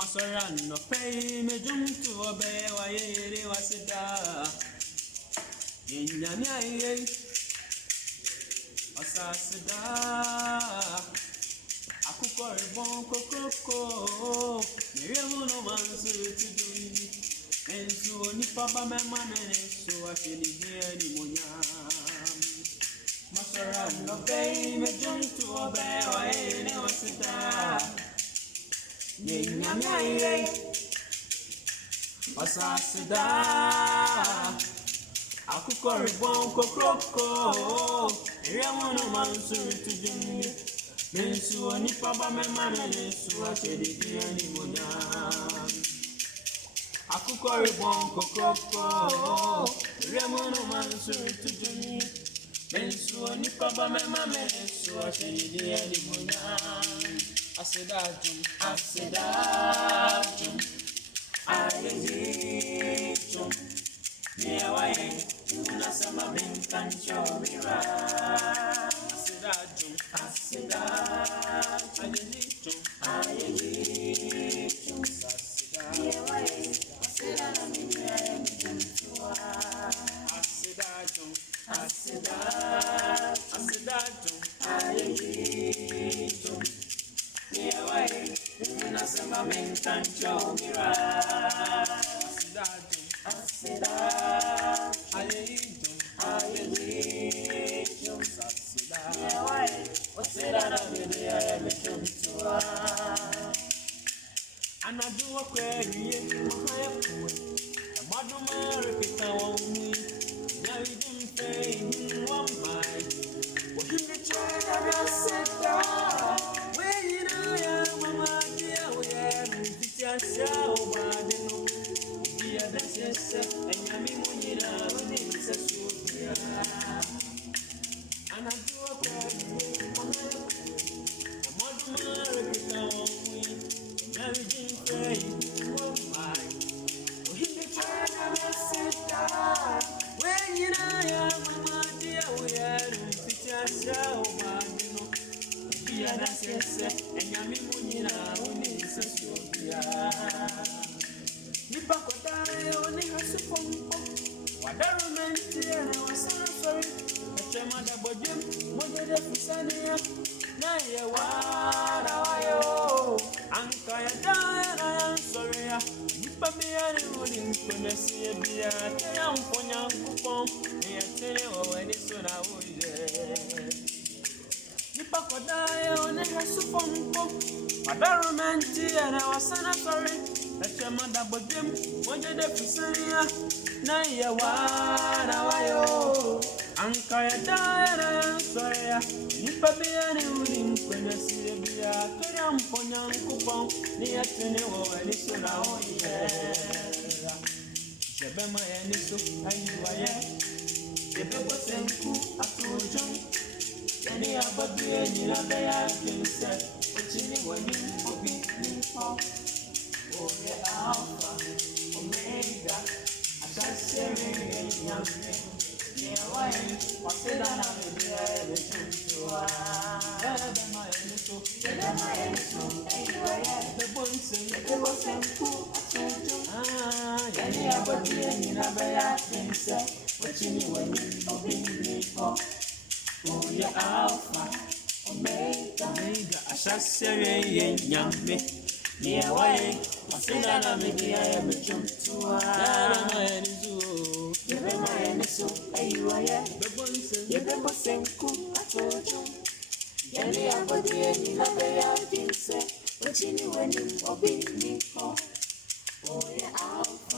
Masoran no pay me jump to obey why was it in Yanya Osasida Akukor bon coco Neremono mansu to do and so ni papa my man so I feel any munyam Masoran no pay me jump to obey why was it Nyamya Osasida Akukor bon coco Neremono mansu to do Mensu ni papa me manene so akedi ni monya Akukor bon kokoko remono mansu tujuni Mensu ni papa me manene so akedi ni monya Asedajum ayejum Niawaye unasema minkancho mira Asedajum ayejum sasida Niawaye asedana mimea mjumtua Asedajum ayejum Niawaye unasema minkancho mira ayejum sasida Niawaye asedana mimea mjumtua Anajua kweli haya kuwe Maduma rikita wami Nyalidimpe wamai Wahinde chada raseta Wehina ya mama kia wea Mfitiasha ubadino Kia dasese Enyami munyina Unisa sudia Anajua kweli haya kuwe Maduma rikita wami Nyalidimpe wamai Wahinde chada raseta Wehina ya mama kia wea Mfitiasha ubadino Kia dasese Enyami munyina Unisa sudia Nipa kodaye oni hasupompo Wadarumenti ya wasana sorry Echema da bojem Mojede fusania Na ye wada wayo Anka ya daye na ya sorry ya Nipa miyani uli mkone siye biya Teya mponya mkupom Niya tene waweni suna uye Nipa kodaye oni hasupompo Wadarumenti ya wasana sorry Echema da bojem Mojede fusania Na ye wada wayo Anka ya daera soya Nipa biyani uli mkwenye siye biya Kaya mponya mkupon Ni yatene wawe niso na oye Jebema ya niso ayiwa ye Jebebo senku atujon Yani ababiye nina beya kinse Ochini wani obi nipo Oye alpha omega Asasere nyame Niawaye wasedana mebea mjumtua Yadema yeniso Eyiwaye Bebo senku atujo Yani abadiye nina beya kinse Wachini wani obinipo Oye alpha omega Asasere nyame Niawaye wasedana mebea mjumtua Yadema yeniso Eyiwaye Bebo senku atujo Yani abadiye nina beya kinse Wachini wani obinipo Oye alpha